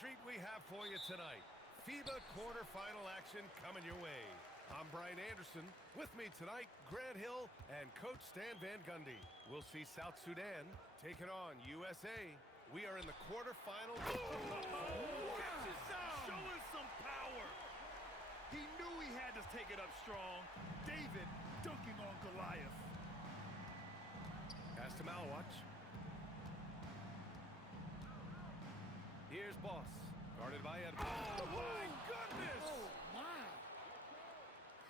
treat we have for you tonight. FIBA quarterfinal action coming your way. I'm Brian Anderson. With me tonight, Grant Hill and Coach Stan Van Gundy. We'll see South Sudan taking on USA. We are in the quarterfinals. Showing some power. He knew he had to take it up strong. David dunking on Goliath. Pass to Malawatch. Here's Boss, guarded by Edwards. Oh, my goodness! Oh, my.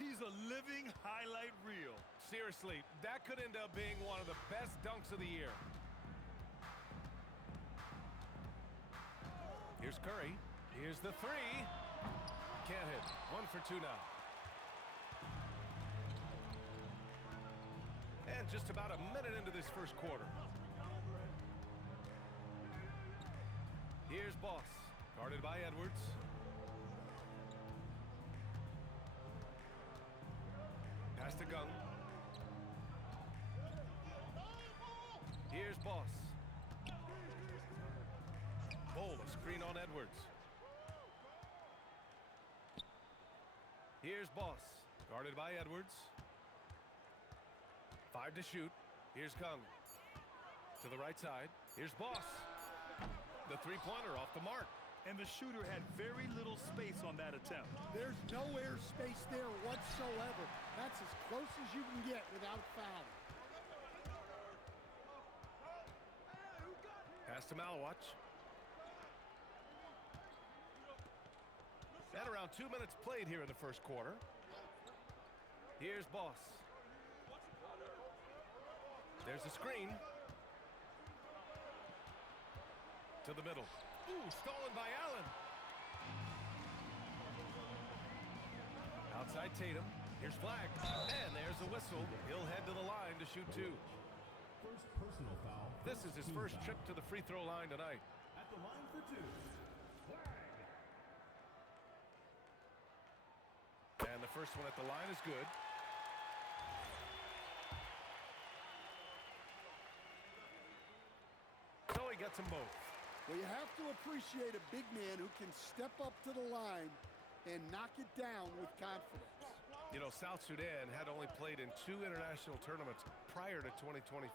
He's a living highlight reel. Seriously, that could end up being one of the best dunks of the year. Here's Curry. Here's the three. Can't hit. 1 for 2 now. And just about a minute into this first quarter. Here's Boss, guarded by Edwards. Pass to Gung. Here's Boss. Bowl, a screen on Edwards. Here's Boss, guarded by Edwards. 5 to shoot. Here's Gung. To the right side. Here's Boss. The three-pointer off the mark. And the shooter had very little space on that attempt. There's no air space there whatsoever. That's as close as you can get without fouling. Pass to Malawatch. And around 2 minutes played here in the first quarter. Here's Boss. There's the screen. To the middle. Ooh, stolen by Allen. Outside Tatum. Here's Flag. And there's the whistle. He'll head to the line to shoot 2. First personal foul. This is his first trip to the free throw line tonight. At the line for 2. Flag. And the first one at the line is good. So he gets them both. Well, you have to appreciate a big man who can step up to the line and knock it down with confidence. You know, South Sudan had only played in 2 international tournaments prior to 2024.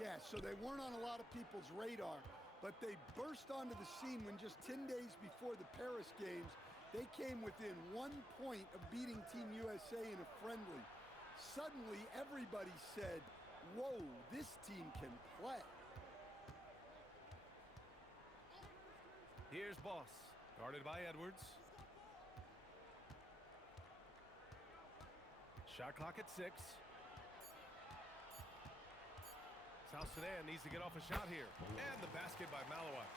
Yeah, so they weren't on a lot of people's radar, but they burst onto the scene when just 10 days before the Paris Games, they came within 1 point of beating Team USA in a friendly. Suddenly, everybody said, whoa, this team can play. Here's Boss, guarded by Edwards. Shot clock at 6. South Sudan needs to get off a shot here. And the basket by Malawatch.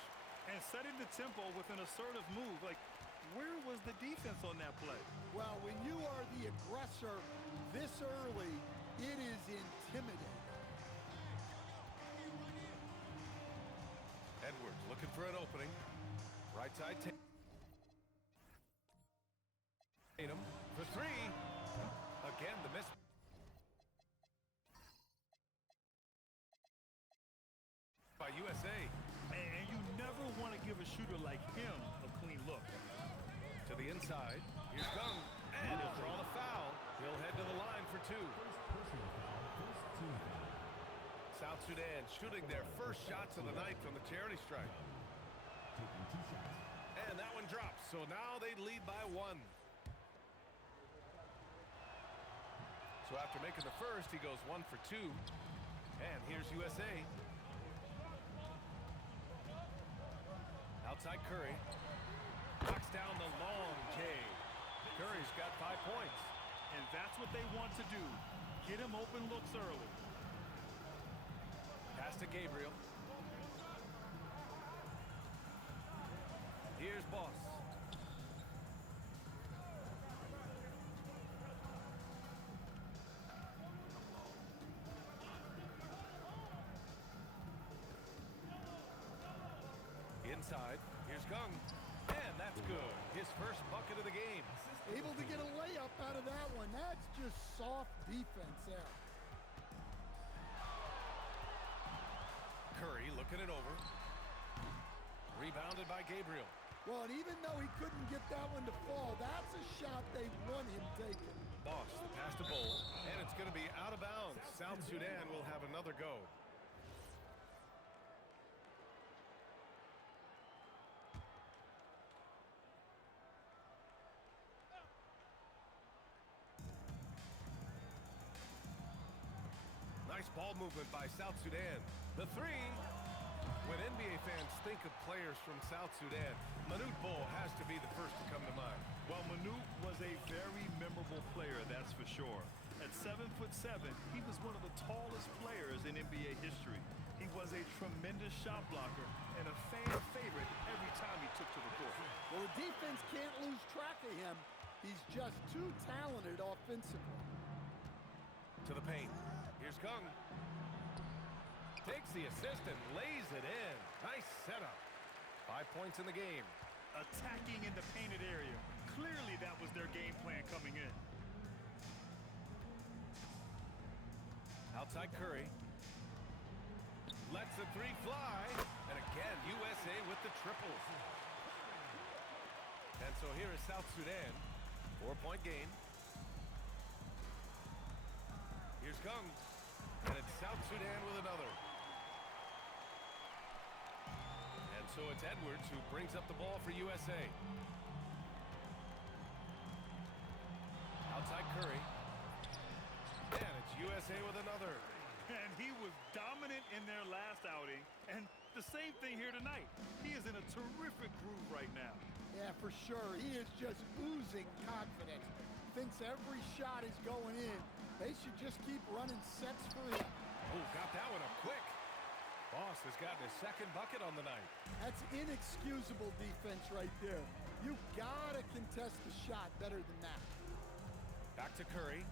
And setting the tempo with an assertive move. Like, where was the defense on that play? Well, when you are the aggressor this early, it is intimidating. Edwards looking for an opening. Right side, Tatum for 3. Again, the miss. By USA. And you never want to give a shooter like him a clean look. To the inside. Here's Gung. And he'll draw the foul. He'll head to the line for 2. First personal foul. First team foul. South Sudan shooting their first shots of the night from the charity stripe. Taking 2 shots. And that one drops, so now they lead by 1. So after making the first, he goes 1 for 2. And here's USA. Outside Curry. Knocks down the long J. Curry's got 5 points. And that's what they want to do. Get him open looks early. Pass to Gabriel. Here's Boss. Inside. Here's Gung. And that's good. His first bucket of the game. Able to get a layup out of that one. That's just soft defense there. Curry looking it over. Rebounded by Gabriel. Well, and even though he couldn't get that one to fall, that's a shot they want him taking. Boss, the pass to Bowl, and it's going to be out of bounds. South Sudan will have another go. Nice ball movement by South Sudan. The three. When NBA fans think of players from South Sudan, Manute Bol has to be the first to come to mind. Well, Manute was a very memorable player, that's for sure. At 7'7", he was one of the tallest players in NBA history. He was a tremendous shot blocker and a fan favorite every time he took to the court. Well, the defense can't lose track of him. He's just too talented offensively. To the paint. Here's Kung. Takes the assist and lays it in. Nice setup. 5 points in the game. Attacking in the painted area. Clearly that was their game plan coming in. Outside Curry. Lets the three fly. And again, USA with the triples. And so here is South Sudan. 4-point game. Here's Kung. And it's South Sudan with another. And so it's Edwards who brings up the ball for USA. Outside Curry. And it's USA with another. And he was dominant in their last outing. And the same thing here tonight. He is in a terrific groove right now. Yeah, for sure. He is just oozing confidence. Thinks every shot is going in. They should just keep running sets for him. Oh, got that one up quick. Boss has gotten his second bucket on the night. That's inexcusable defense right there. You gotta contest the shot better than that. Back to Curry.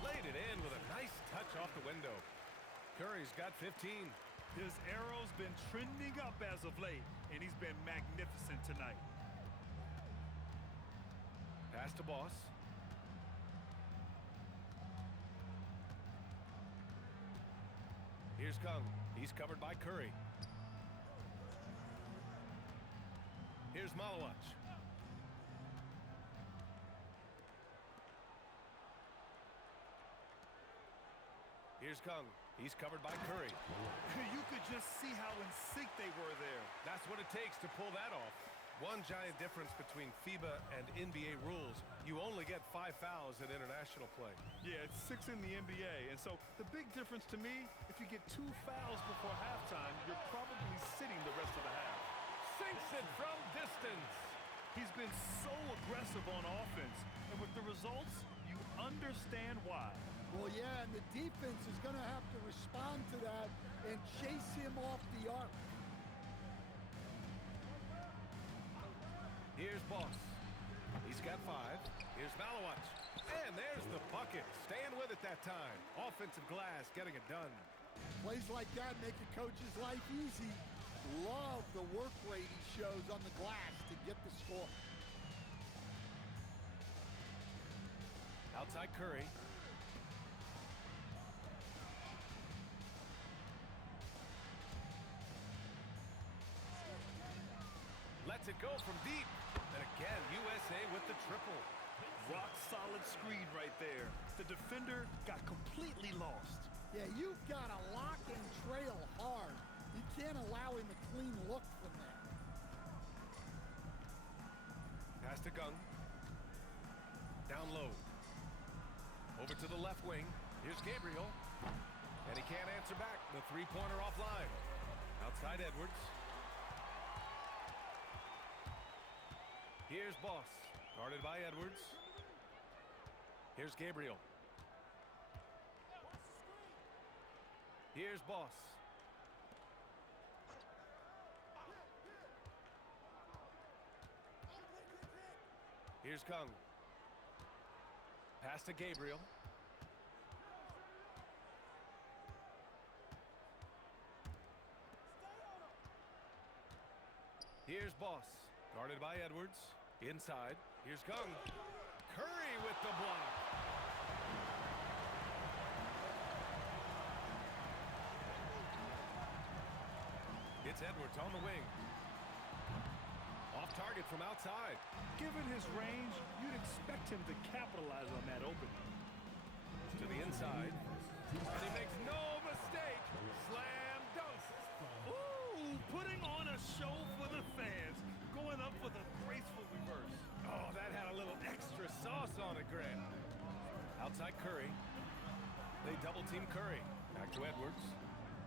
Laid it in with a nice touch off the window. Curry's got 15. His arrow's been trending up as of late, and he's been magnificent tonight. Pass to Boss. Here's Kung. He's covered by Curry. Here's Malawach. Here's Kung. He's covered by Curry. You could just see how in sync they were there. That's what it takes to pull that off. One giant difference between FIBA and NBA rules. You only get 5 fouls in international play. Yeah, it's 6 in the NBA. And so the big difference to me, if you get 2 fouls before halftime, you're probably sitting the rest of the half. Sinks it from distance. He's been so aggressive on offense. And with the results, you understand why. Well, yeah, and the defense is going to have to respond to that and chase him off the arc. Here's Boss. He's got 5. Here's Malawach. And there's the bucket. Staying with it that time. Offensive glass getting it done. Plays like that make a coach's life easy. Love the work rate he shows on the glass to get the score. Outside Curry. Lets it go from deep. And again, USA with the triple. Rock solid screen right there. The defender got completely lost. Yeah, you've got to lock and trail hard. You can't allow him a clean look from there. Pass to Gung. Down low. Over to the left wing. Here's Gabriel. And he can't answer back. The three-pointer offline. Outside Edwards. Here's Boss. Guarded by Edwards. Here's Gabriel. Here's Boss. Here's Kung. Pass to Gabriel. Here's Boss. Guarded by Edwards. Inside. Here's Kung. Curry with the block. It's Edwards on the wing. Off target from outside. Given his range, you'd expect him to capitalize on that opening. To the inside. And he makes no mistake. Slam dunk. Ooh, putting on a show for the fans. Going up with a graceful reverse. Oh, that had a little extra sauce on it, Grant. Outside Curry. They double team Curry. Back to Edwards.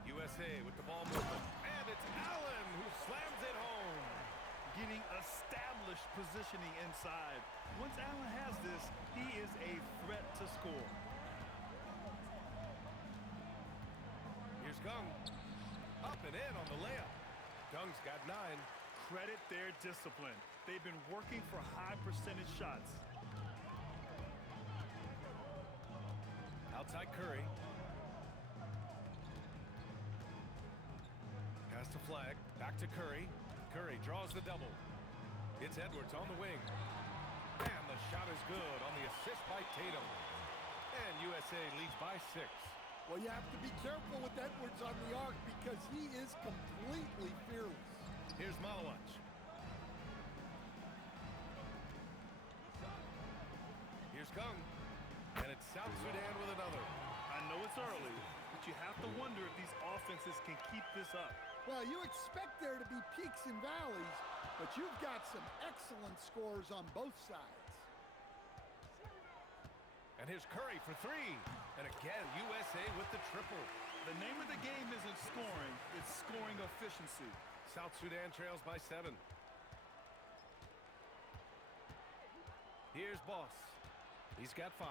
USA with the ball movement. And it's Allen who slams it home. Getting established positioning inside. Once Allen has this, he is a threat to score. Here's Gung. Up and in on the layup. Gung's got 9. Credit their discipline. They've been working for high percentage shots. Outside Curry. Pass to Flag. Back to Curry. Curry draws the double. It's Edwards on the wing. And the shot is good on the assist by Tatum. And USA leads by 6. Well, you have to be careful with Edwards on the arc because he is completely fearless. Here's Malawach. Here's Gung. And it's South Sudan with another. I know it's early, but you have to wonder if these offenses can keep this up. Well, you expect there to be peaks and valleys, but you've got some excellent scores on both sides. And here's Curry for 3. And again, USA with the triple. The name of the game isn't scoring, it's scoring efficiency. South Sudan trails by 7. Here's Boss. He's got 5.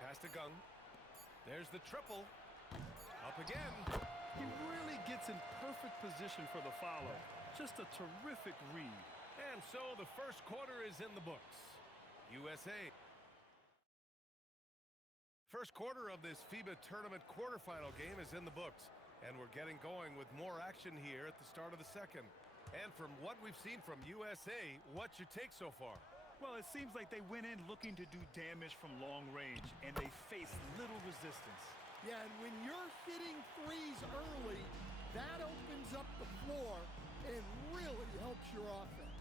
Pass to Gung. There's the triple. Up again. He really gets in perfect position for the follow. Just a terrific read. And so the first quarter is in the books. USA. First quarter of this FIBA tournament quarterfinal game is in the books. And we're getting going with more action here at the start of the second. And from what we've seen from USA, what's your take so far? Well, it seems like they went in looking to do damage from long range, and they faced little resistance. Yeah, and when you're hitting threes early, that opens up the floor and really helps your offense.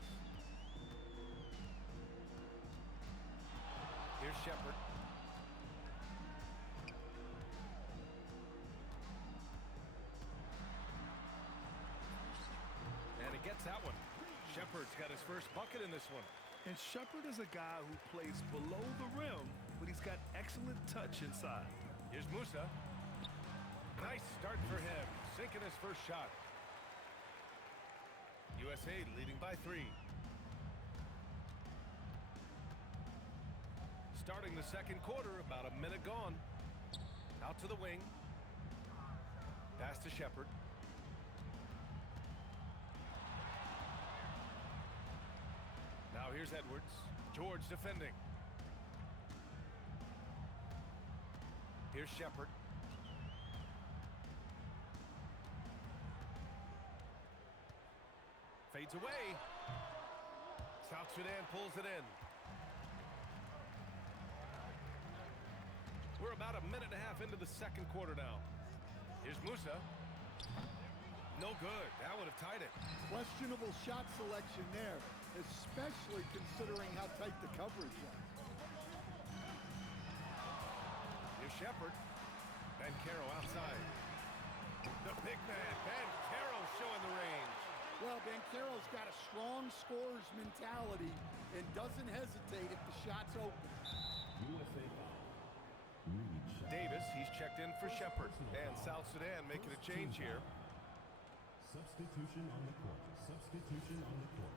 Here's Shepherd. And he gets that one. Shepherd's got his first bucket in this one. And Shepherd is a guy who plays below the rim, but he's got excellent touch inside. Here's Musa. Nice start for him, sinking his first shot. USA leading by 3. Starting the second quarter, about a minute gone. Out to the wing. Pass to Shepherd. Now here's Edwards. George defending. Here's Shepherd. Fades away. South Sudan pulls it in. We're about a minute and a half into the second quarter now. Here's Musa. No good. That would have tied it. Questionable shot selection there, especially considering how tight the coverage was. Here's Shepherd. Banchero outside. The big man, Banchero, showing the range. Well, Banchero's got a strong scorer's mentality and doesn't hesitate if the shot's open. USA foul. Reed shot. Davis, he's checked in for Shepherd. And South Sudan making a change here. Substitution on the court. Substitution on the court.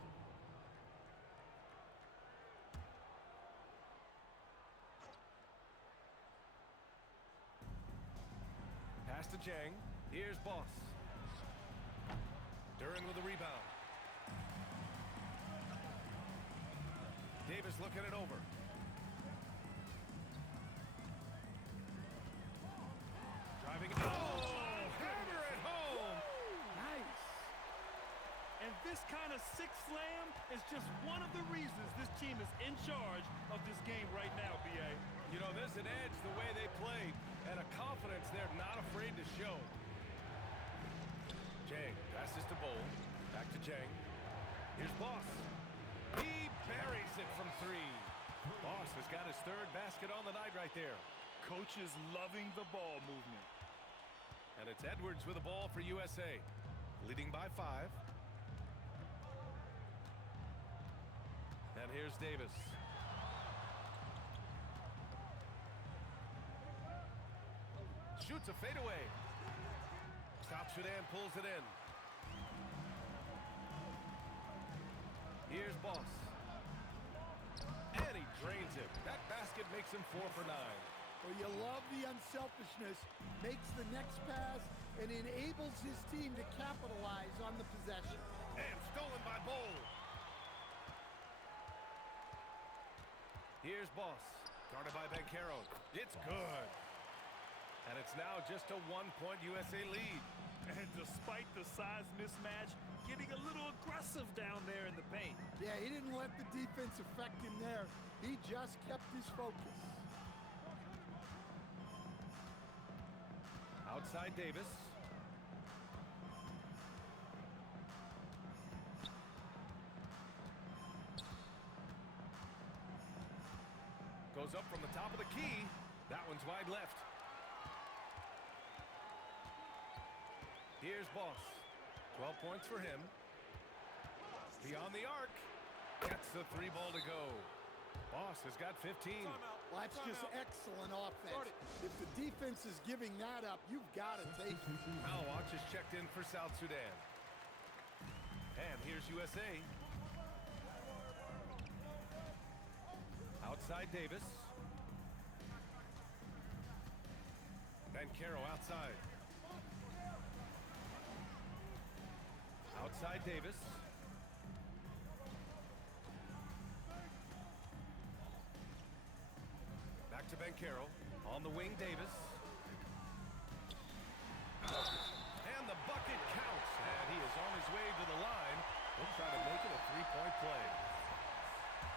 Pass to Jang. Here's Boss. Duran with the rebound. Davis looking it over. Driving. Oh, hammer at home. Nice. And this kind of six slam is just one of the reasons this team is in charge of this game right now, B.A. You know, there's an edge the way they play and a confidence they're not afraid to show. Jang passes to Bowl. Back to Jang. Here's Boss. He buries it from 3. Boss has got his 3rd basket on the night right there. Coach is loving the ball movement. And it's Edwards with the ball for USA. Leading by 5. And here's Davis. Shoots a fadeaway. South Sudan pulls it in. Here's Boss. And he drains it. That basket makes him 4 for 9. Well, you love the unselfishness. Makes the next pass and enables his team to capitalize on the possession. And stolen by Bowl. Here's Boss. Guarded by Banchero. It's good. And it's now just a 1-point USA lead. And despite the size mismatch, getting a little aggressive down there in the paint. Yeah, he didn't let the defense affect him there. He just kept his focus. Outside Davis. Goes up from the top of the key. That one's wide left. Here's Boss. 12 points for him. Beyond the arc. Gets the 3 ball to go. Boss has got 15. Well, that's just excellent offense. If the defense is giving that up, you've got to take it. Malwatch is checked in for South Sudan. And here's USA. Outside Davis. Banchero outside. Outside Davis. Back to Banchero. On the wing, Davis. And the bucket counts. And he is on his way to the line. He'll try to make it a 3-point play.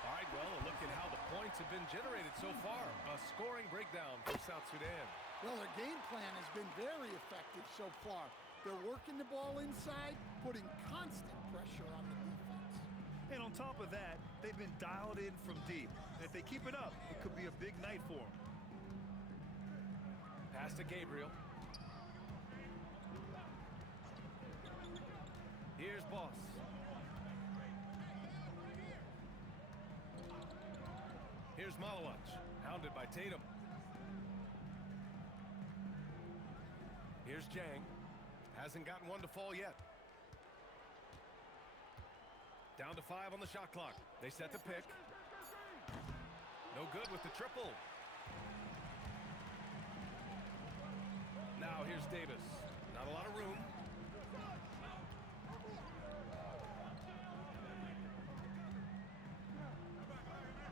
All right, well, a look at how the points have been generated so far. A scoring breakdown for South Sudan. Well, their game plan has been very effective so far. They're working the ball inside, putting constant pressure on the defense. And on top of that, they've been dialed in from deep. And if they keep it up, it could be a big night for them. Pass to Gabriel. Here's Boss. Here's Malawach, hounded by Tatum. Here's Jang. Hasn't gotten one to fall yet. Down to 5 on the shot clock. They set the pick. No good with the triple. Now here's Davis. Not a lot of room.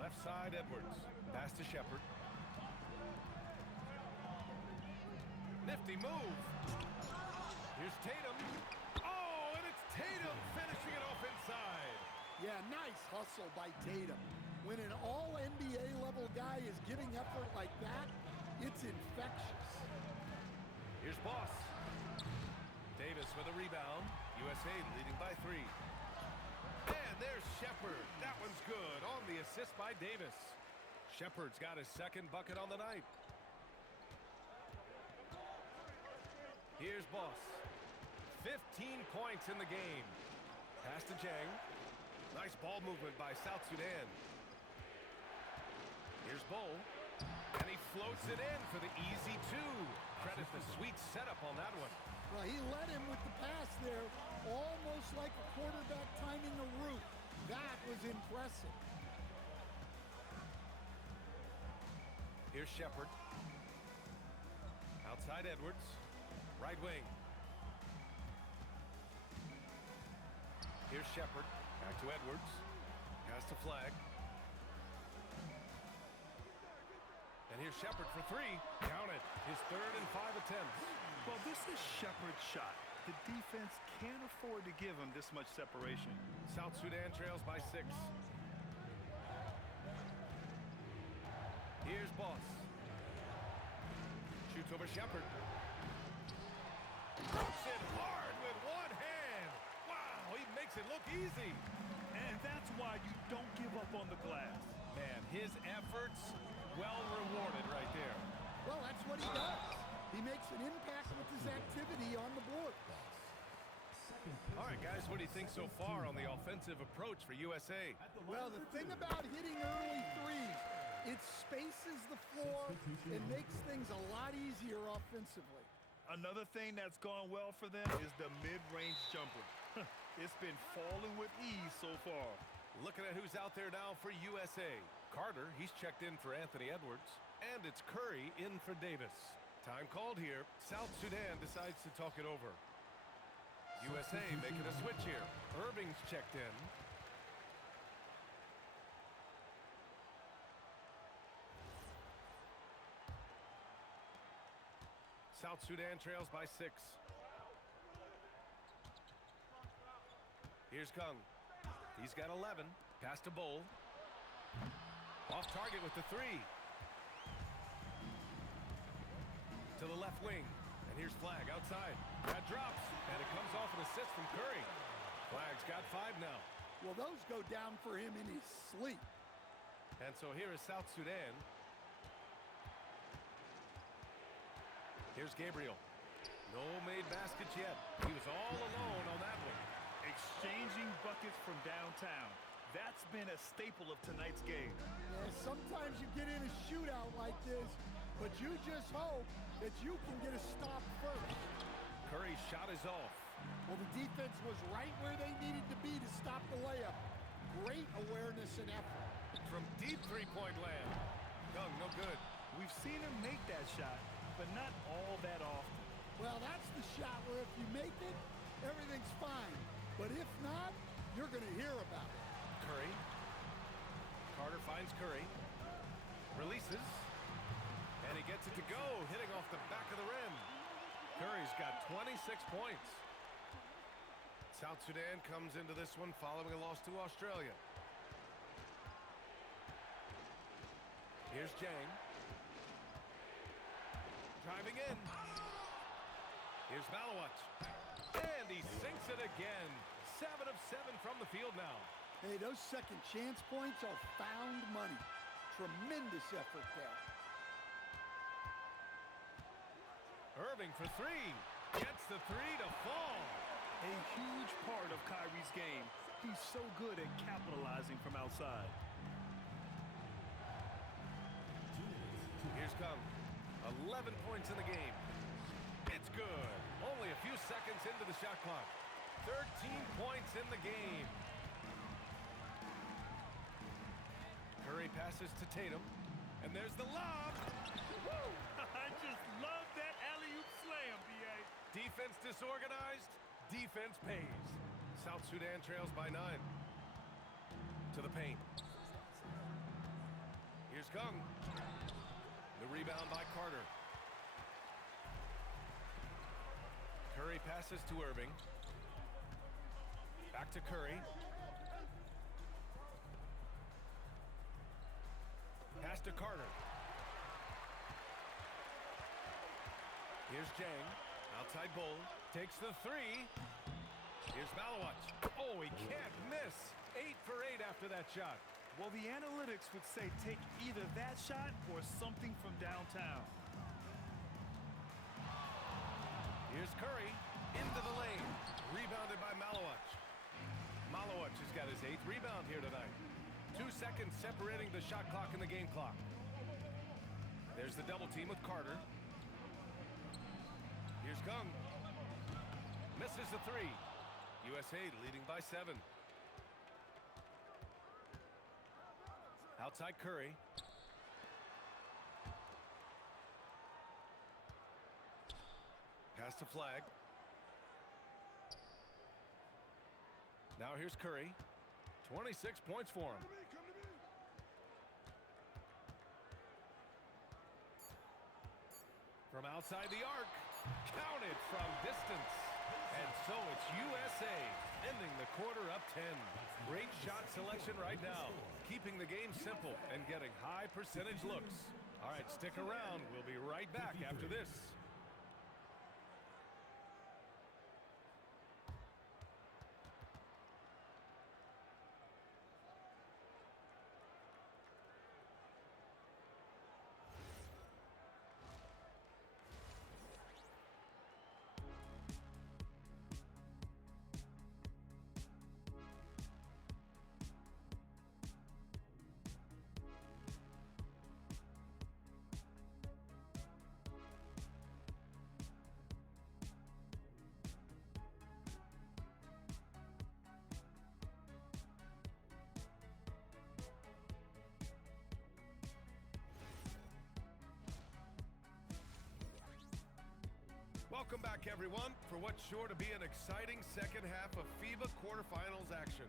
Left side, Edwards. Pass to Shepard. Nifty move. Here's Tatum. Oh, and it's Tatum finishing it off inside. Yeah, nice hustle by Tatum. When an all-NBA level guy is giving effort like that, it's infectious. Here's Boss. Davis with a rebound. USA leading by 3. And there's Shepard. That one's good on the assist by Davis. Shepard's got his 2nd bucket on the night. Here's Boss. 15 points in the game. Pass to Jang. Nice ball movement by South Sudan. Here's Bowl. And he floats it in for the easy 2. Credit the sweet setup on that one. Well, he led him with the pass there, almost like a quarterback timing a route. That was impressive. Here's Shepard. Outside Edwards. Right wing. Here's Shepard. Back to Edwards. Pass to Flag. And here's Shepard for 3. Count it. His 3rd and 5 attempts. Well, this is Shepard's shot. The defense can't afford to give him this much separation. South Sudan trails by 6. Here's Boss. Shoots over Shepard. Puts it hard with with one hand. Wow, he makes it look easy. And that's why you don't give up on the glass. Man, his efforts well rewarded right there. Well, that's what he does. He makes an impact with his activity on the board. All right, guys, what do you think so far on the offensive approach for USA? Well, the thing about hitting early threes, it spaces the floor and makes things a lot easier offensively. Another thing that's gone well for them is the mid-range jumper. It's been falling with ease so far. Looking at who's out there now for USA. Carter, he's checked in for Anthony Edwards. And it's Curry in for Davis. Time called here. South Sudan decides to talk it over. USA making a switch here. Irving's checked in. South Sudan trails by 6. Here's Kung. He's got 11. Pass to Bowl. Off target with the 3. To the left wing. And here's Flag outside. That drops. And it comes off an assist from Curry. Flag's got 5 now. Well, those go down for him in his sleep. And so here is South Sudan. Here's Gabriel. No made baskets yet. He was all alone on that one. Exchanging buckets from downtown. That's been a staple of tonight's game. Yeah, sometimes you get in a shootout like this, but you just hope that you can get a stop first. Curry's shot is off. Well, the defense was right where they needed to be to stop the layup. Great awareness and effort. From deep three-point land. Young, no good. We've seen him make that shot, but not all that often. Well, that's the shot where if you make it, everything's fine. But if not, you're going to hear about it. Curry. Carter finds Curry. Releases. And he gets it to go, hitting off the back of the rim. Curry's got 26 points. South Sudan comes into this one following a loss to Australia. Here's Jang. Driving in. Here's Malawatch. And he sinks it again. 7 of 7 from the field now. Hey, those second chance points are found money. Tremendous effort there. Irving for 3. Gets the 3 to fall. A huge part of Kyrie's game. He's so good at capitalizing from outside. Here's Kung. 11 points in the game. It's good. Only a few seconds into the shot clock. 13 points in the game. Curry passes to Tatum. And there's the lob. Woo! I just love that alley-oop slam, B.A. Defense disorganized. Defense pays. South Sudan trails by 9. To the paint. Here's Kung. The rebound by Carter. Curry passes to Irving. Back to Curry. Pass to Carter. Here's Jang. Outside Bowl. Takes the 3. Here's Malawatch. Oh, he can't miss. 8 for 8 after that shot. Well, the analytics would say take either that shot or something from downtown. Here's Curry into the lane. Rebounded by Malawatch. Malawatch has got his 8th rebound here tonight. 2 seconds separating the shot clock and the game clock. There's the double team with Carter. Here's Kung. Misses the 3. USA leading by 7. Outside Curry. Pass to Flag. Now here's Curry. 26 points for him. From outside the arc. Counted from distance. And so it's USA ending the quarter up 10. Great shot selection right now. Keeping the game simple and getting high percentage looks. All right, stick around. We'll be right back after this. Welcome back, everyone, for what's sure to be an exciting second half of FIBA quarterfinals action.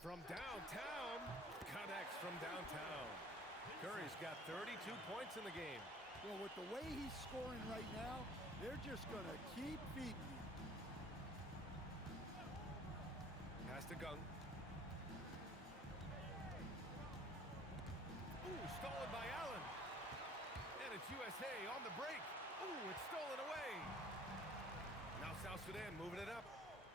From downtown, connects from downtown. Curry's got 32 points in the game. Well, with the way he's scoring right now, they're just going to keep feeding him. Pass to Gung. Ooh, stolen by Allen. And it's USA on the break. Ooh, it's stolen away. Now South Sudan moving it up.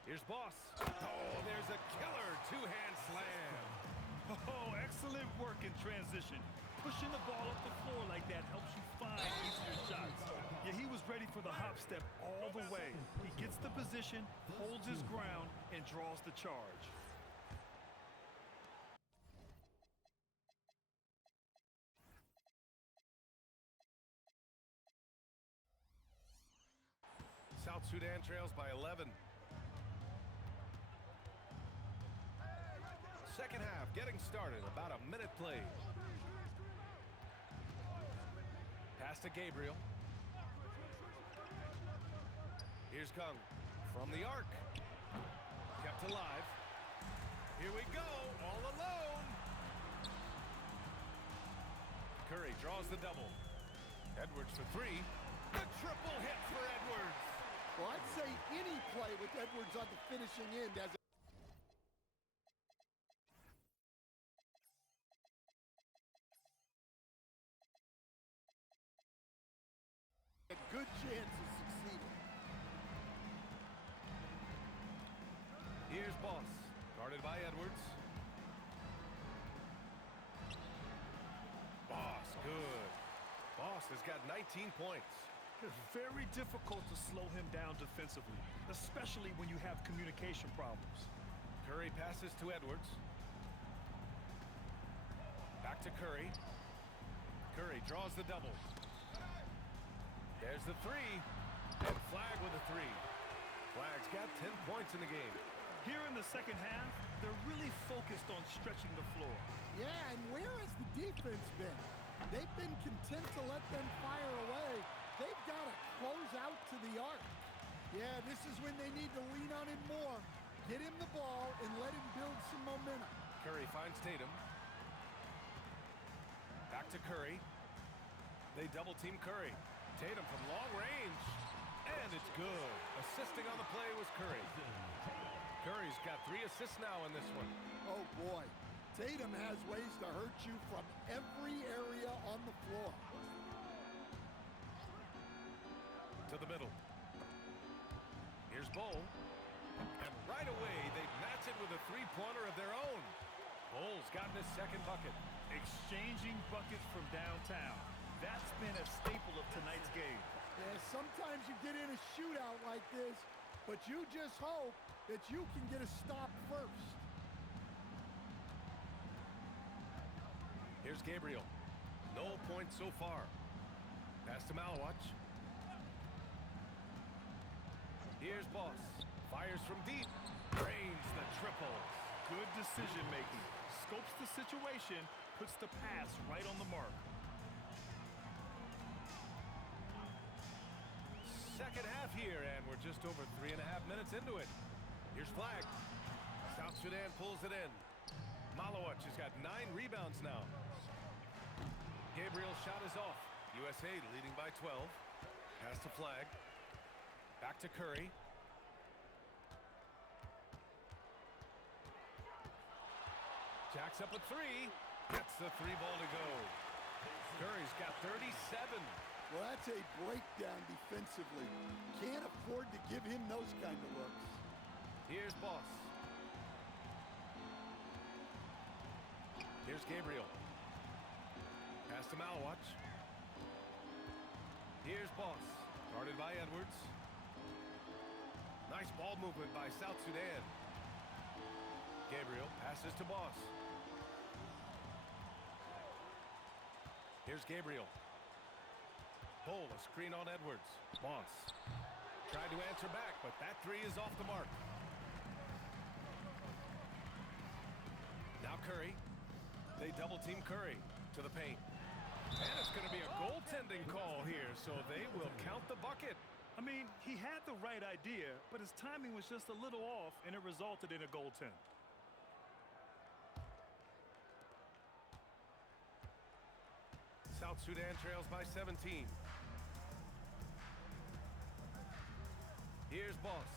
Here's Boss. Oh, there's a killer two-hand slam. Oh, excellent work in transition. Pushing the ball up the floor like that helps you find easier shots. Yeah, he was ready for the hop step all the way. He gets the position, holds his ground, and draws the charge. South Sudan trails by 11. Second half getting started, about a minute played. Pass to Gabriel. Here's Kung from the arc. Kept alive. Here we go, all alone. Curry draws the double. Edwards for three. The triple hit for Edwards. Well, I'd say any play with Edwards on the finishing end has a good chance of succeeding. Here's Boss, guarded by Edwards. Boss, good. Boss has got 19 points. It's very difficult to slow him down defensively, especially when you have communication problems. Curry passes to Edwards. Back to Curry. Curry draws the double. There's the three. And Flag with a three. Flag's got 10 points in the game. Here in the second half, they're really focused on stretching the floor. Yeah, and where has the defense been? They've been content to let them fire away. They've got to close out to the arc. Yeah, this is when they need to lean on him more. Get him the ball and let him build some momentum. Curry finds Tatum. Back to Curry. They double team Curry. Tatum from long range. And it's good. Assisting on the play was Curry. Curry's got 3 assists now in this one. Oh, boy. Tatum has ways to hurt you from every area on the floor. To the middle. Here's Bull. And right away, they match it with a three-pointer of their own. Bull's gotten his second bucket. Exchanging buckets from downtown. That's been a staple of tonight's game. Yeah, sometimes you get in a shootout like this, but you just hope that you can get a stop first. Here's Gabriel. No points so far. Pass to Malawach. Here's Boss. Fires from deep. Drains the triple. Good decision making. Scopes the situation, puts the pass right on the mark. Second half here, and we're just over 3.5 minutes into it. Here's Flag. South Sudan pulls it in. Malawach has got 9 rebounds now. Gabriel's shot is off. USA leading by 12. Pass to Flag. Back to Curry. Jacks up a 3. Gets the 3 ball to go. Curry's got 37. Well, that's a breakdown defensively. Can't afford to give him those kind of looks. Here's Boss. Here's Gabriel. Pass to Malawach. Here's Boss. Guarded by Edwards. Nice ball movement by South Sudan. Gabriel passes to Boss. Here's Gabriel. Bull, a screen on Edwards. Boss tried to answer back, but that three is off the mark. Now Curry. They double-team Curry to the paint. And it's going to be a goaltending call here, so they will count the bucket. I mean, he had the right idea, but his timing was just a little off, and it resulted in a goaltend. South Sudan trails by 17. Here's Boss.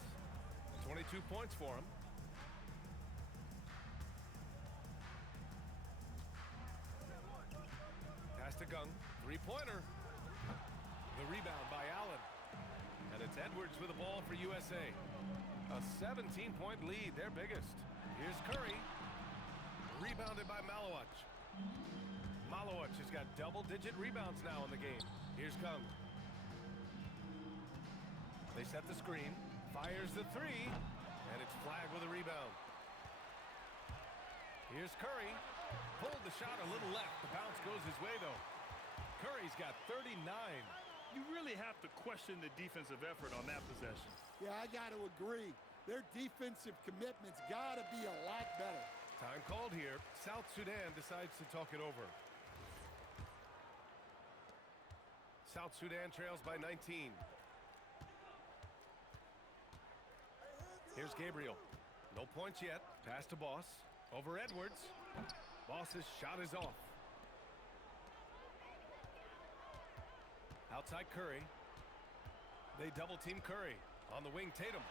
22 points for him. Pass to Gung. Three-pointer. The rebound by Allen. And it's Edwards with the ball for USA. A 17-point lead, their biggest. Here's Curry. Rebounded by Malowacz. Malowacz has got double-digit rebounds now in the game. Here's Gung. They set the screen. Fires the three. And it's flagged with a rebound. Here's Curry. Pulled the shot a little left. The bounce goes his way, though. Curry's got 39. You really have to question the defensive effort on that possession. Yeah, I got to agree. Their defensive commitment's got to be a lot better. Time called here. South Sudan decides to talk it over. South Sudan trails by 19. Here's Gabriel. No points yet. Pass to Boss. Over Edwards. Boss's shot is off. Outside Curry. They double-team Curry. On the wing, Tatum.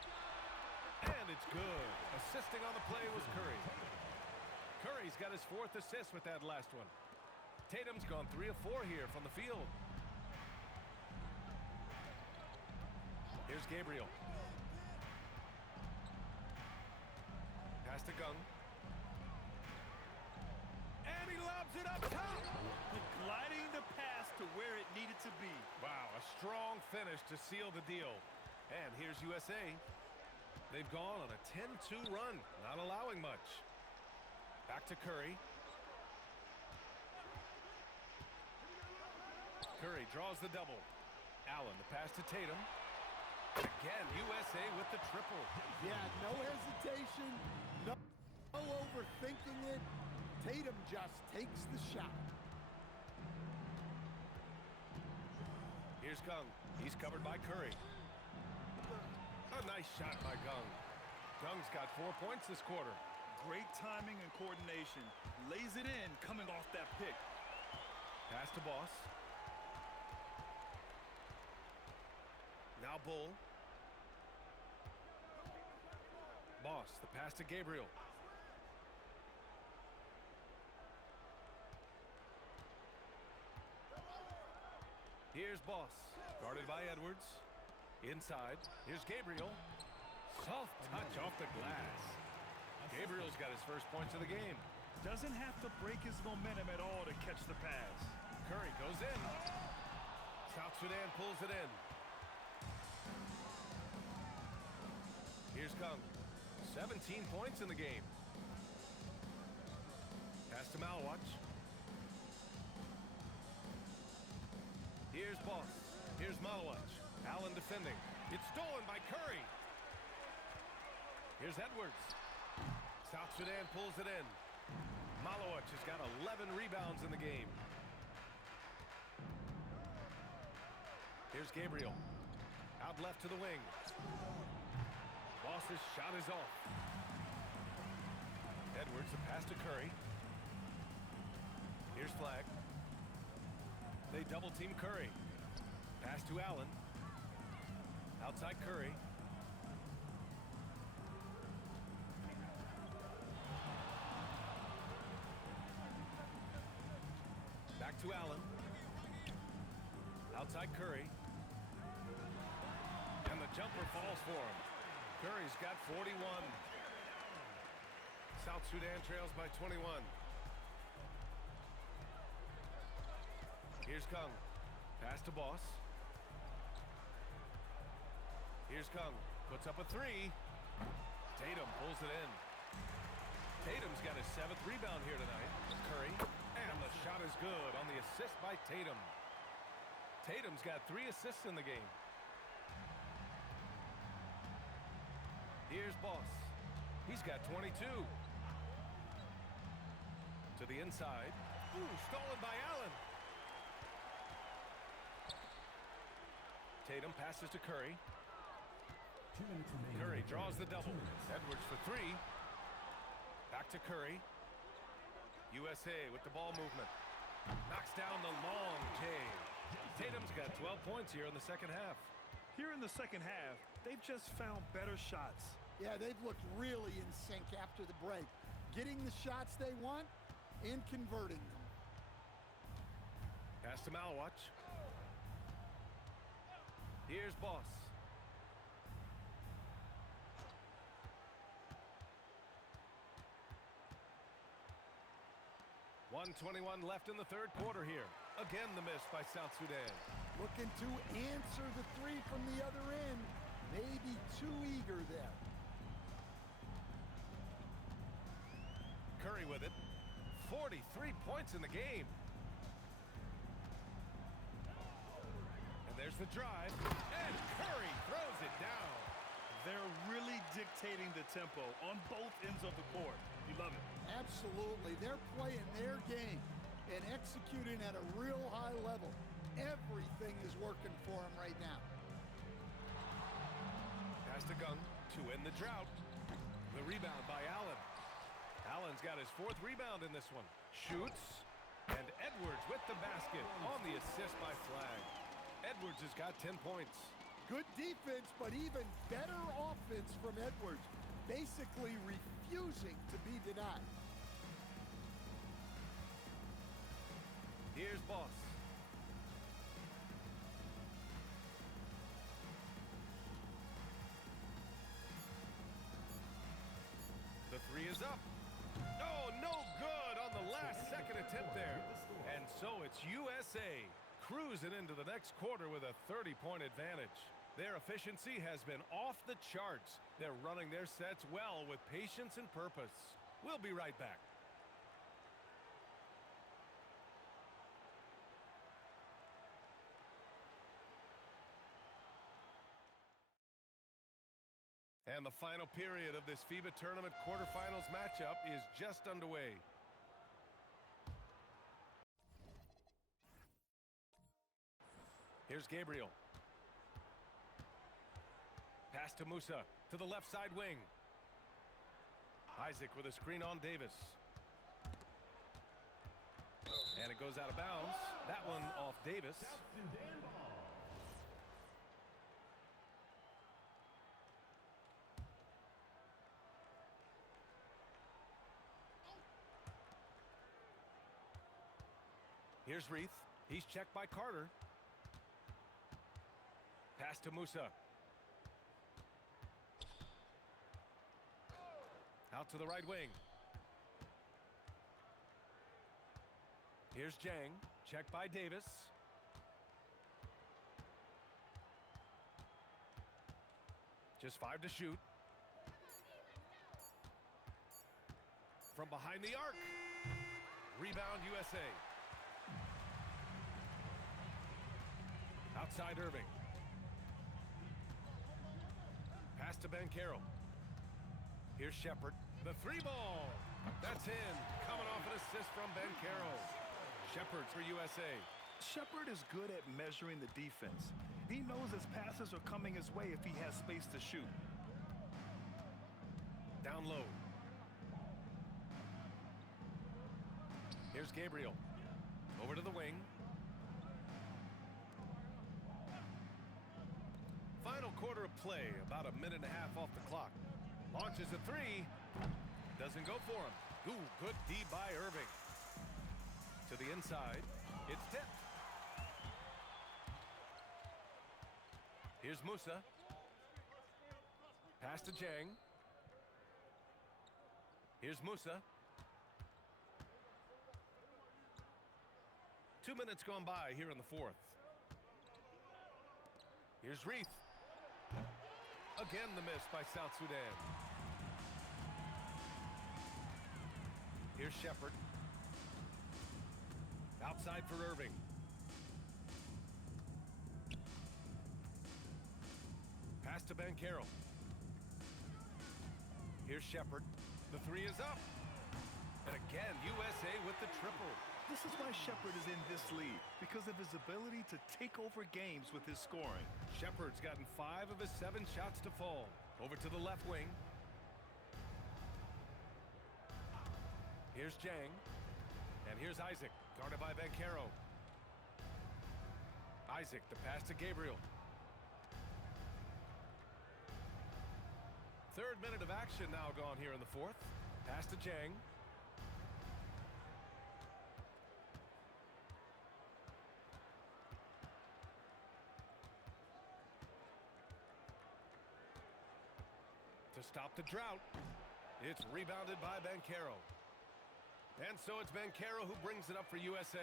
And it's good. Assisting on the play was Curry. Curry's got his 4th assist with that last one. Tatum's gone 3 of 4 here from the field. Here's Gabriel. Pass to Gung. And he lobs it up top. Gliding the pass to where it needed to be. Wow, a strong finish to seal the deal. And here's USA. They've gone on a 10-2 run, not allowing much. Back to Curry. Curry draws the double. Allen, the pass to Tatum. Again, USA with the triple. Yeah, no hesitation, no overthinking it. Tatum just takes the shot. Here's Gung. He's covered by Curry. A nice shot by Gung. Gung's got 4 points this quarter. Great timing and coordination. Lays it in coming off that pick. Pass to Boss. Now Bull. Boss, the pass to Gabriel. Here's Boss. Guarded by Edwards. Inside. Here's Gabriel. Soft touch off the glass. Gabriel's got his first points of the game. Doesn't have to break his momentum at all to catch the pass. Curry goes in. South Sudan pulls it in. Here's Gung. 17 points in the game. Pass to Malowacz. Here's Boss. Here's Malowacz. Allen defending. It's stolen by Curry. Here's Edwards. South Sudan pulls it in. Malowacz has got 11 rebounds in the game. Here's Gabriel. Out left to the wing. Boss's shot is off. Edwards, the pass to Curry. Here's flag. They double-team Curry. Pass to Allen. Outside Curry. Back to Allen. Outside Curry. And the jumper falls for him. Curry's got 41. South Sudan trails by 21. Here's Gung. Pass to Boss. Here's Gung. Puts up a three. Tatum pulls it in. Tatum's got his 7th rebound here tonight. Curry. And the shot is good on the assist by Tatum. Tatum's got 3 assists in the game. Here's Boss. He's got 22. To the inside. Ooh, stolen by Allen. Tatum passes to Curry. 2 minutes remaining. Curry draws the double. 2 minutes. Edwards for 3. Back to Curry. USA with the ball movement. Knocks down the long K. Tatum's got 12 points here in the second half. Here in the second half, they've just found better shots. Yeah, they've looked really in sync after the break. Getting the shots they want and converting them. Pass to Malawatch. Here's Boss. .121 left in the third quarter here. Again, the miss by South Sudan. Looking to answer the three from the other end. Maybe too eager there. Curry with it. 43 points in the game. And there's the drive. And Curry throws it down. They're really dictating the tempo on both ends of the court. You love it. Absolutely. They're playing their game and executing at a real high level. Everything is working for them right now. Pass to Gunn to end the drought. The rebound by Allen. Allen's got his 4th rebound in this one. Shoots. And Edwards with the basket on the assist by Flag. Edwards has got 10 points. Good defense, but even better offense from Edwards. Basically refusing to be denied. Here's Boss. The three is up. Oh, no good on the last second attempt there. And so it's USA cruising into the next quarter with a 30-point advantage. Their efficiency has been off the charts. They're running their sets well with patience and purpose. We'll be right back. And the final period of this FIBA Tournament quarterfinals matchup is just underway. Here's Gabriel. Pass to Musa to the left side wing. Isaac with a screen on Davis. And it goes out of bounds. That one off Davis. Here's Reith. He's checked by Carter. Pass to Musa. Out to the right wing. Here's Jang. Checked by Davis. Just 5 to shoot. From behind the arc. Rebound USA. Outside Irving. Pass to Banchero. Here's Shepard. The 3 ball. That's in. Coming off an assist from Banchero. Shepard for USA. Shepard is good at measuring the defense. He knows his passes are coming his way if he has space to shoot. Down low. Here's Gabriel. Over to the wing. Final quarter of play, about a minute and a half off the clock. Launches a 3. Doesn't go for him. Ooh, good D by Irving. To the inside. It's tipped. Here's Musa. Pass to Jang. Here's Musa. 2 minutes gone by here in the fourth. Here's Reith. Again, the miss by South Sudan. Here's Shepard. Outside for Irving. Pass to Banchero. Here's Shepard. The three is up. And again, USA with the triple. This is why Shepard is in this league, because of his ability to take over games with his scoring. Shepard's gotten 5 of his 7 shots to fall. Over to the left wing. Here's Jang. And here's Isaac, guarded by Banchero. Isaac, the pass to Gabriel. Third minute of action now gone here in the fourth. Pass to Jang. To stop the drought, it's rebounded by Banchero. And so it's Banchero who brings it up for USA.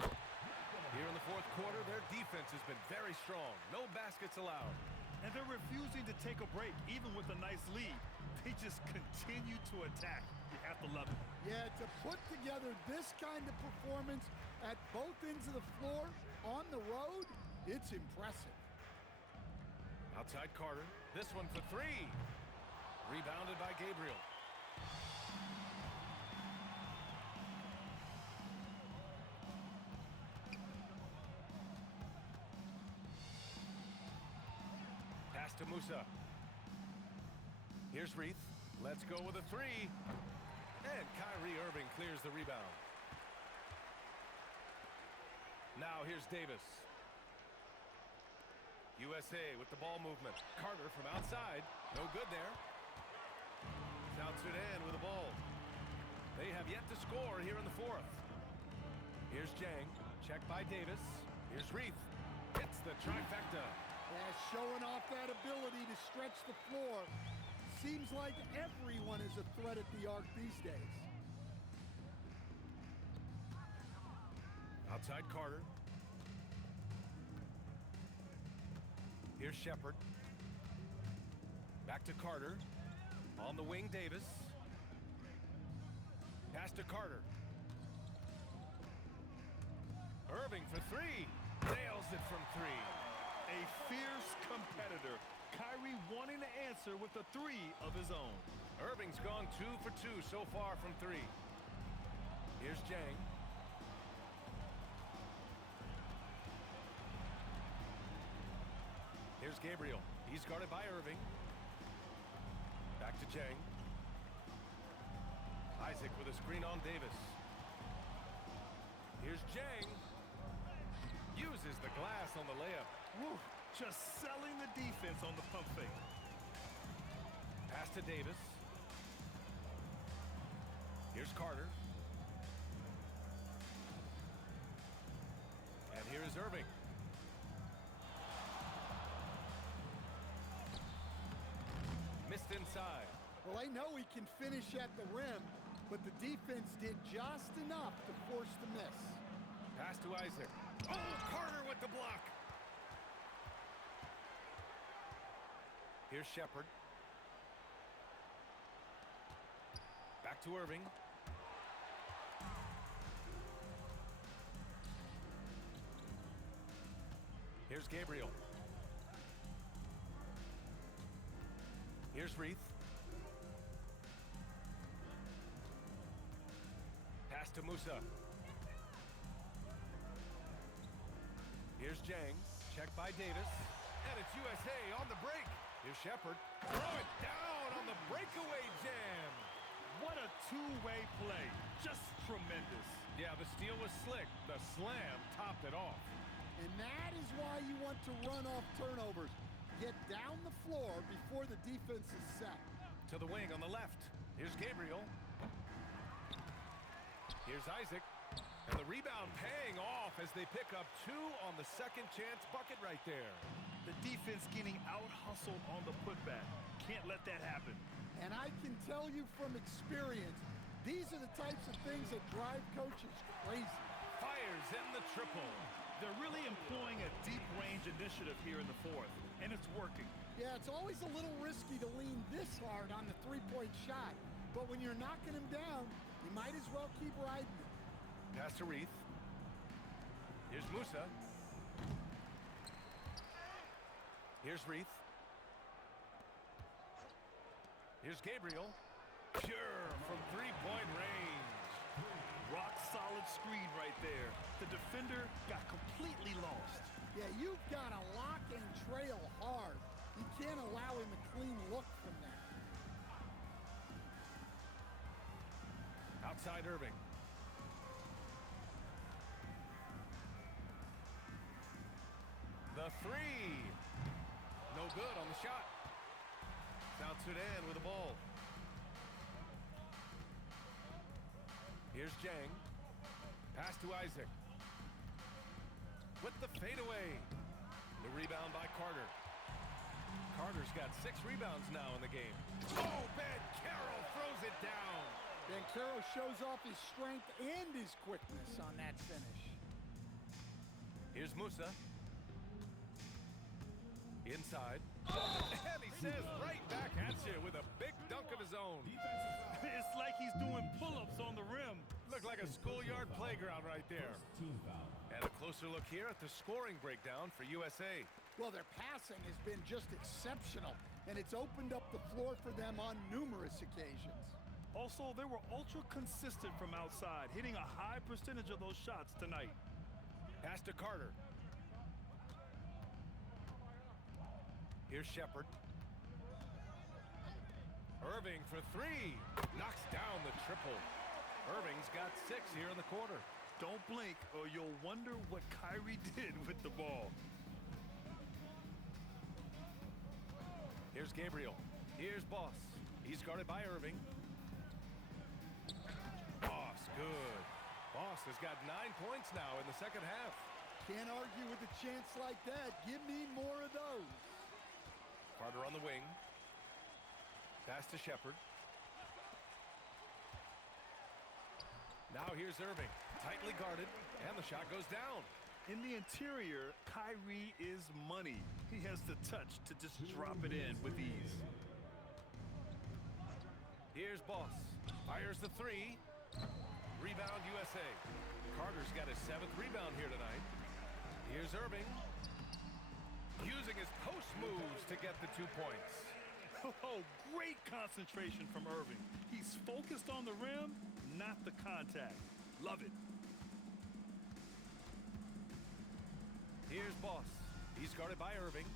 Here in the fourth quarter, their defense has been very strong. No baskets allowed. And they're refusing to take a break, even with a nice lead. They just continue to attack. You have to love it. Yeah, to put together this kind of performance at both ends of the floor on the road, it's impressive. Outside Carter. This one for 3. Rebounded by Gabriel. Pass to Musa. Here's Reith. Let's go with a 3. And Kyrie Irving clears the rebound. Now here's Davis. USA with the ball movement. Carter from outside. No good there. South Sudan with the ball. They have yet to score here in the fourth. Here's Jang. Checked by Davis. Here's Reith. Hits the trifecta. Yeah, showing off that ability to stretch the floor. Seems like everyone is a threat at the arc these days. Outside Carter. Here's Shepard. Back to Carter. On the wing, Davis. Pass to Carter. Irving for 3. Nails it from 3. A fierce competitor. Kyrie wanting to answer with a 3 of his own. Irving's gone 2 for 2 so far from 3. Here's Jang. Here's Gabriel. He's guarded by Irving. Back to Jang. Isaac with a screen on Davis. Here's Jang. Uses the glass on the layup. Woo, just selling the defense on the pump fake. Pass to Davis. Here's Carter. And here is Irving. Missed inside. Well, I know he can finish at the rim, but the defense did just enough to force the miss. Pass to Isaac. Oh, Carter with the block. Here's Shepard. Back to Irving. Here's Gabriel. Here's Reith. Pass to Musa. Here's Jang. Checked by Davis. And it's USA on the break. Here's Shepard. Throw it down on the breakaway jam. What a two-way play. Just tremendous. Yeah, the steal was slick. The slam topped it off. And that is why you want to run off turnovers. Get down the floor before the defense is set. To the wing on the left. Here's Gabriel. Here's Isaac. And the rebound paying off as they pick up 2 on the second chance bucket right there. The defense getting out-hustled on the putback. Can't let that happen. And I can tell you from experience, these are the types of things that drive coaches crazy. Fires in the triple. They're really employing a deep range initiative here in the fourth, and it's working. Yeah, it's always a little risky to lean this hard on the three-point shot. But when you're knocking him down, you might as well keep riding him. Pass to Reith. Here's Musa. Here's Reith. Here's Gabriel. Pure from three-point range. Rock solid screen right there. The defender got completely lost. Yeah, you've got to lock and trail hard. You can't allow him a clean look from that. Outside Irving. The three. No good on the shot. South Sudan with the ball. Here's Jang. Pass to Isaac. With the fadeaway. The rebound by Carter. Carter's got 6 rebounds now in the game. Oh, Bancaro throws it down. Bancaro shows off his strength and his quickness on that finish. Here's Musa. Inside. And he says right back at you with a big dunk of his own. It's like he's doing pull-ups on the rim. Looked like a schoolyard playground right there. Team foul. And a closer look here at the scoring breakdown for USA. Well, their passing has been just exceptional, and it's opened up the floor for them on numerous occasions. Also, they were ultra consistent from outside, hitting a high percentage of those shots tonight. Pass to Carter. Here's Shepard. Irving for 3. Knocks down the triple. Irving's got 6 here in the quarter. Don't blink or you'll wonder what Kyrie did with the ball. Here's Gabriel. Here's Boss. He's guarded by Irving. Boss, good. Boss has got 9 points now in the second half. Can't argue with a chance like that. Give me more of those. Carter on the wing. Pass to Shepard. Now here's Irving. Tightly guarded, and the shot goes down. In the interior, Kyrie is money. He has the touch to just drop it in with ease. Here's Boss. Fires the 3. Rebound USA. Carter's got his 7th rebound here tonight. Here's Irving. Using his post moves to get the 2 points. Oh, great concentration from Irving. He's focused on the rim, not the contact. Love it. Here's Boss. He's guarded by Irving.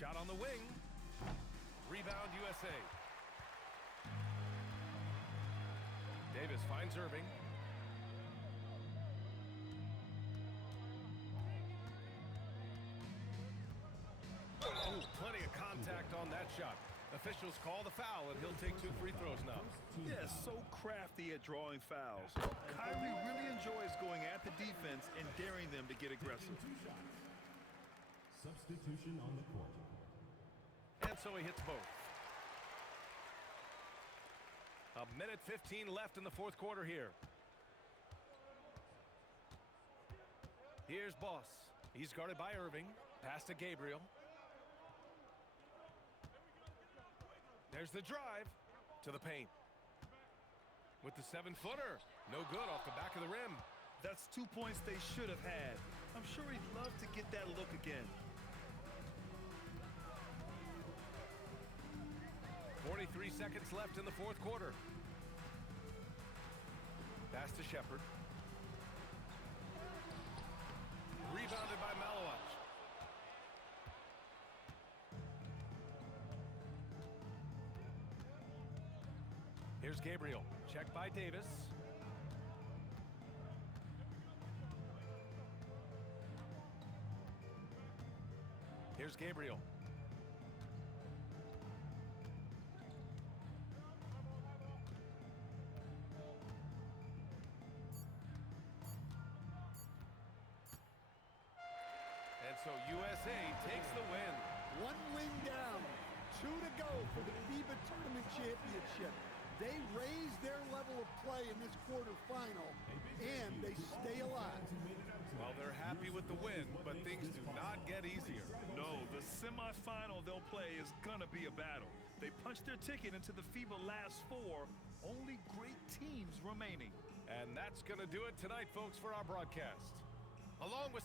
Shot on the wing. Rebound USA. Davis finds Irving. Oh, plenty of contact on that shot. Officials call the foul, and he'll take 2 free throws now. Yeah, so crafty at drawing fouls. Kyrie really enjoys going at the defense and daring them to get aggressive. Substitution on the court. And so he hits both. A minute 15 left in the fourth quarter here. Here's Boss. He's guarded by Irving. Pass to Gabriel. There's the drive to the paint. With the 7-footer. No good off the back of the rim. That's 2 points they should have had. I'm sure he'd love to get that look again. 43 seconds left in the fourth quarter. Pass to Shepard. Rebounded by Malowich. Here's Gabriel. Checked by Davis. Here's Gabriel. And so USA takes the win. 1 win down, 2 to go for the FIBA Tournament Championship. They raise their level of play in this quarterfinal, and they stay alive. Well, they're happy with the win, but things do not get easier. semifinal they'll play is gonna be a battle. They punched their ticket into the FIBA last four. Only great teams remaining. And that's going to do it tonight, folks, for our broadcast. Along with